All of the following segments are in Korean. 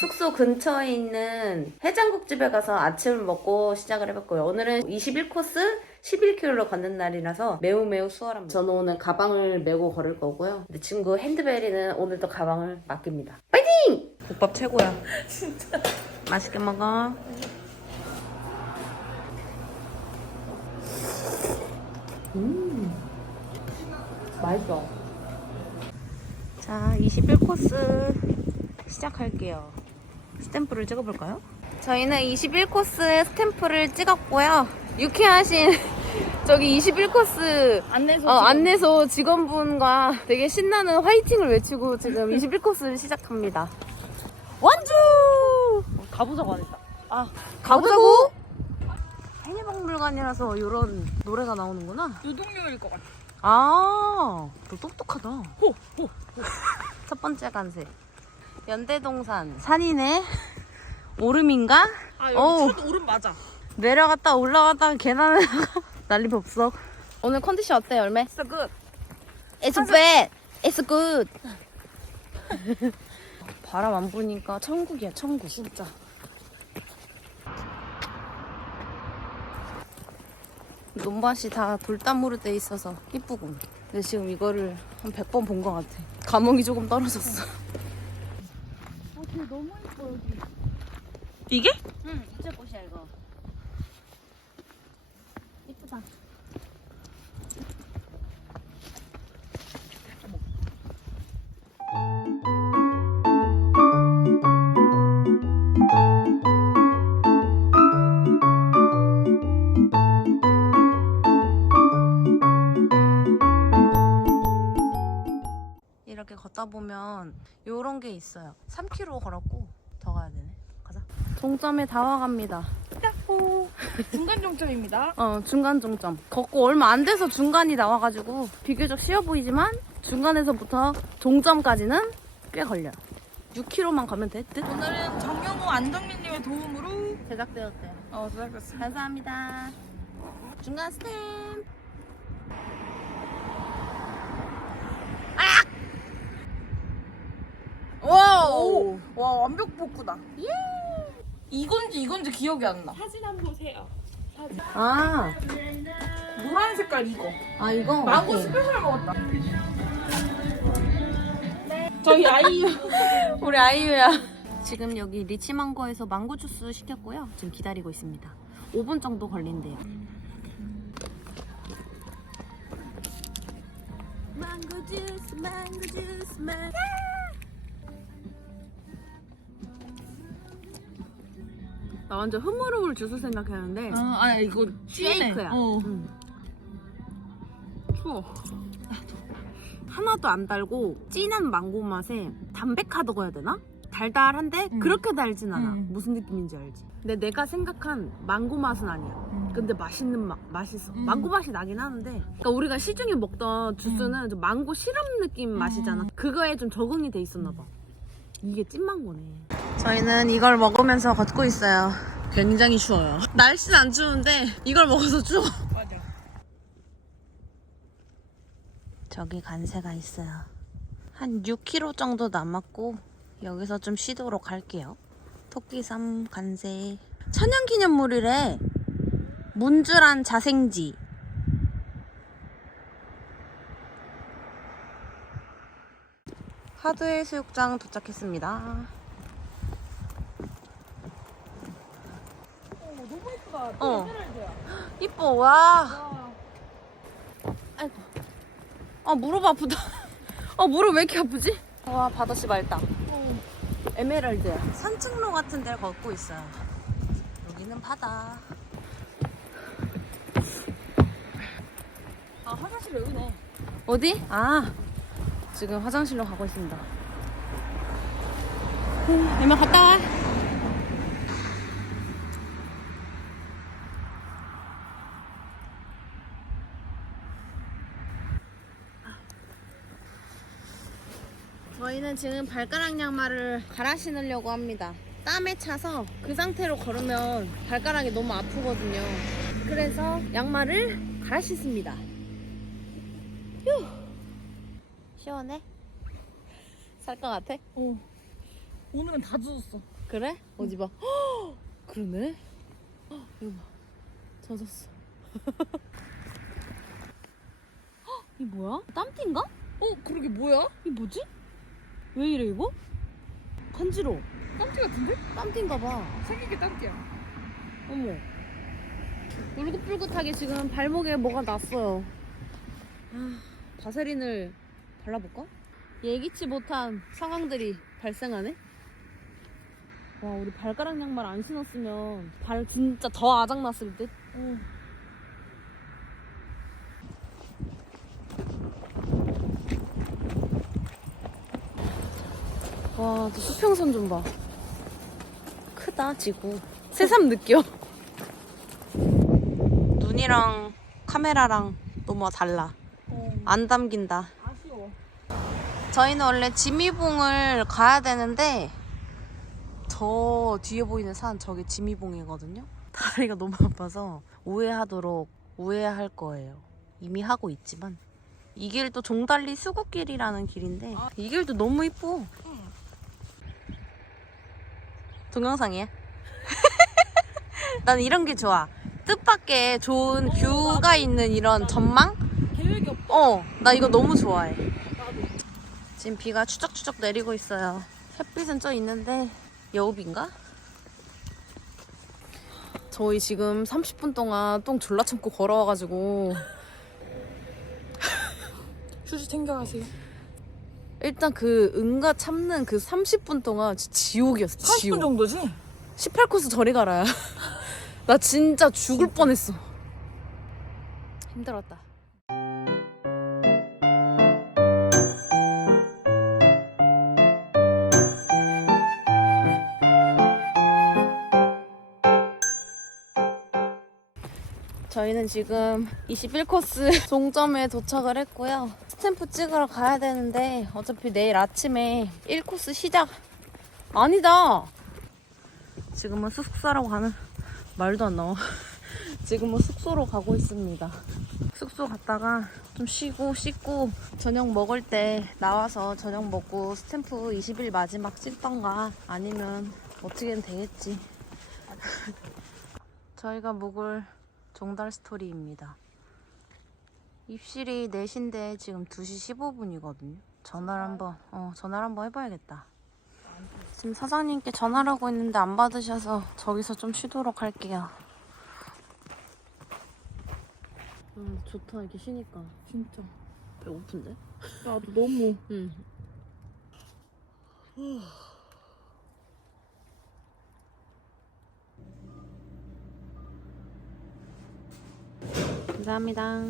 숙소 근처에 있는 해장국집에 가서 아침을 먹고 시작을 해봤고요. 오늘은 21코스 11km로 걷는 날이라서 매우 매우 수월합니다. 저는 오늘 가방을 메고 걸을 거고요. 내 친구 핸드베리는 오늘도 가방을 맡깁니다. 파이팅! 국밥 최고야. 진짜. 맛있게 먹어. 음. 맛있어. 자, 21코스 시작할게요. 스탬프를 찍어볼까요? 저희는 21코스 스탬프를 찍었고요. 유쾌하신 저기 21코스 안내소 어, 안내소 직원분과 되게 신나는 화이팅을 외치고 지금 21코스를 시작합니다. 완주! 가보자고 안 했다. 아, 가보자고! 해외박물관이라서 이런 노래가 나오는구나. 노동요일 것 같아. 아, 너 똑똑하다. 호, 호. 첫 번째 간세. 연대동산. 산이네. 오름인가? 아. 여기 첫 오름 맞아. 내려갔다 올라갔다 계단을 난리 법석. 오늘 컨디션 어때, 열매? 진짜 끝. It's bad. It's good. 바람 안 부니까 천국이야, 천국. 진짜. 논밭이 다 돌담으로 돼 있어서 이쁘군. 근데 지금 이거를 한 100번 본 것 같아. 감흥이 조금 떨어졌어. 아, 쟤 너무 예뻐, 여기. 이게? 응. 진짜 꽃이야, 이거. 이쁘다. 걷다 보면 요런 게 있어요. 3km 걸었고 더 가야 되네. 가자. 종점에 다 와갑니다. 야호. 중간 종점입니다. 어, 중간 종점. 걷고 얼마 안 돼서 중간이 나와가지고 비교적 쉬워 보이지만 중간에서부터 종점까지는 꽤 걸려요. 6km만 가면 될 듯? 오늘은 정영호 안정민님의 도움으로 제작되었대요. 어, 도착했습니다. 감사합니다. 중간 스탬. 와우. 와, 완벽 복구다. 예. 이건지 이건지 기억이 안 나. 사진 한번 보세요. 아, 노란 색깔 이거. 아 이거. 망고 오케이. 스페셜 먹었다. 저희 아이 우리 아이유야. 지금 여기 리치망고에서 망고 주스 시켰고요. 지금 기다리고 있습니다. 5분 정도 걸린대요. 망고 주스, 망고 주스, 망고. 나 완전 흐물흐물 주스 생각했는데 아, 아니 이거 쉐이크야. 어. 응. 추워. 하나도 안 달고 진한 망고 맛에 담백하다고 해야 되나? 달달한데 응. 그렇게 달진 않아. 응. 무슨 느낌인지 알지? 근데 내가 생각한 망고 맛은 아니야. 근데 맛있는 맛, 맛있어. 음. 망고 맛이 나긴 하는데. 그러니까 우리가 시중에 먹던 주스는 좀 망고 시럽 느낌 맛이잖아. 그거에 좀 적응이 돼 있었나 봐. 이게 찐망고네. 저희는 이걸 먹으면서 걷고 있어요. 굉장히 추워요. 날씨는 안 추운데 이걸 먹어서 추워. 맞아. 저기 간새가 있어요. 한 6km 정도 남았고 여기서 좀 쉬도록 할게요. 토끼삼 간새 천연기념물이래. 문주란 자생지. 하드해수욕장 도착했습니다. 어, 너무 예쁘다. 어. 이뻐 와. 와. 아이고. 아 무릎 아프다. 아 무릎 왜 이렇게 아프지? 와 바다씨 맑다. 어. 에메랄드야. 산책로 같은 데를 걷고 있어요. 여기는 바다. 아, 화장실 여기네. 어디? 아 지금 화장실로 가고 있습니다. 얼마 갔다 와. 저희는 지금 발가락 양말을 갈아 신으려고 합니다. 땀에 차서 그 상태로 걸으면 발가락이 너무 아프거든요. 그래서 양말을 갈아 신습니다. 휴. 시원해? 살 것 같아? 어. 오늘은 다 젖었어. 그래? 어디 봐. 헉, 그러네. 헉, 이거 봐. 젖었어. 헉, 이 뭐야? 땀띠인가? 어 그러게 뭐야? 이 뭐지? 왜 이래 이거? 간지러워. 땀띠 같은데? 땀띠인가 봐. 생긴 게 땀띠야. 어머. 울긋불긋하게 지금 발목에 뭐가 났어요. 아, 바세린을 발라볼까? 예기치 못한 상황들이 발생하네? 와, 우리 발가락 양말 안 신었으면 발 진짜 더 아작났을 듯? 어. 와, 저 수평선 좀 봐. 크다, 지구. 새삼 느껴. 눈이랑 카메라랑 너무 달라. 어. 안 담긴다. 저희는 원래 지미봉을 가야 되는데 저 뒤에 보이는 산 저게 지미봉이거든요. 다리가 너무 아파서 우회하도록 우회할 거예요. 이미 하고 있지만 이 길도 종달리 수국길이라는 길인데 이 길도 너무 이뻐. 동영상이야? 난 이런 게 좋아. 뜻밖의 좋은 뷰가 있는 이런 전망? 계획이 없다. 어, 나 이거 너무 좋아해. 지금 비가 추적추적 내리고 있어요. 햇빛은 쪄 있는데 여우비인가? 저희 지금 30분 동안 똥 졸라 참고 걸어와가지고 휴지 챙겨가세요. 일단 그 응가 참는 그 30분 동안 진짜 지옥이었어. 30분 지옥. 정도지? 18코스 저리 가라야. 나 진짜 죽을 뻔했어. 힘들었다. 저희는 지금 21코스 종점에 도착을 했고요. 스탬프 찍으러 가야 되는데 어차피 내일 아침에 1코스 시작. 아니다. 지금은 숙소라고 가는 말도 안 나와. 지금은 숙소로 가고 있습니다. 숙소 갔다가 좀 쉬고 씻고 저녁 먹을 때 나와서 저녁 먹고 스탬프 20일 마지막 찍던가 아니면 어떻게든 되겠지. 저희가 묵을 종달 스토리입니다. 입실이 4시인데 지금 2시 15분이거든요. 전화를 한번 어 전화를 한번 해봐야겠다. 지금 사장님께 전화를 하고 있는데 안 받으셔서 저기서 좀 쉬도록 할게요. 음, 좋다 이렇게 쉬니까 진짜. 배고픈데? 나도 너무. 응. 감사합니다.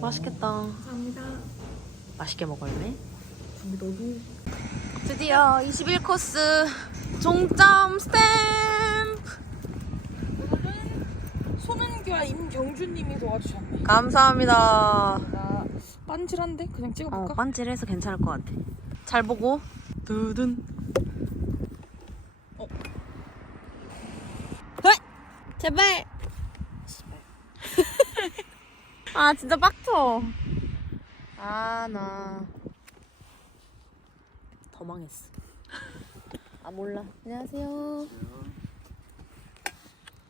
맛있겠다. 감사합니다. 맛있게. 근데 너도. 드디어 21코스 종점 스탬프! 오늘은 손은규와 임경준님이 도와주셨네. 감사합니다. 나 빤질한데 그냥 어, 찍어볼까? 반질해서 괜찮을 것 같아. 잘 보고. 두둔. 어. 헐! 제발! 아, 진짜 빡쳐. 아, 나. 더 망했어. 아, 몰라. 안녕하세요.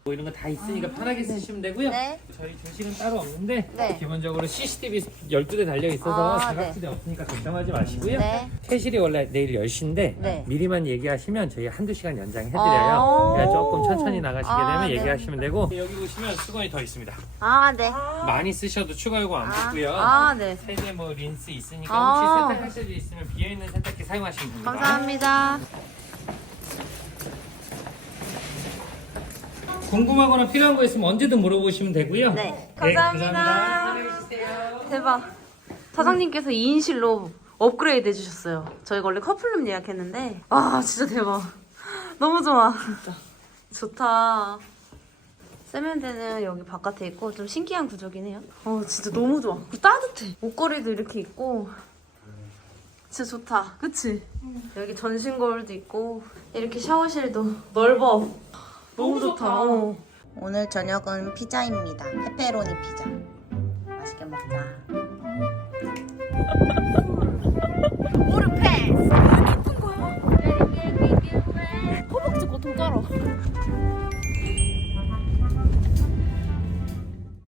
뭐 이런 거 다 있으니까 편하게 쓰시면 되고요. 네. 저희 조식은 따로 없는데 네. 기본적으로 CCTV 12대 달려 있어서 아, 사각지대 없으니까 걱정하지 마시고요. 네. 퇴실이 원래 내일 10시인데 네. 미리만 얘기하시면 저희 한두 시간 연장해드려요. 아. 조금 천천히 나가시게 아, 되면 네. 얘기하시면 되고 여기 보시면 수건이 더 있습니다. 아, 네. 많이 쓰셔도 추가 요금 안 붙고요. 아, 네. 세제 뭐 린스 있으니까 아. 혹시 세탁하실 일 있으면 비어있는 세탁기 사용하시면 됩니다. 감사합니다. 궁금하거나 필요한 거 있으면 언제든 물어보시면 되고요. 네. 감사합니다. 감사합니다. 대박. 사장님께서 2인실로 업그레이드 해주셨어요. 저희가 원래 커플룸 예약했는데, 아, 진짜 대박. 너무 좋아. 진짜. 좋다. 세면대는 여기 바깥에 있고, 좀 신기한 구조긴 해요. 어, 진짜 너무 좋아. 따뜻해. 옷걸이도 이렇게 있고, 진짜 좋다. 그치? 여기 전신 거울도 있고, 이렇게 샤워실도 넓어. 너무 좋다. 어. 오늘 저녁은 피자입니다. 페페로니 피자. 맛있게 먹자. 무릎 패스. 아, 네, 네, 네, 허벅지 고통 깔아.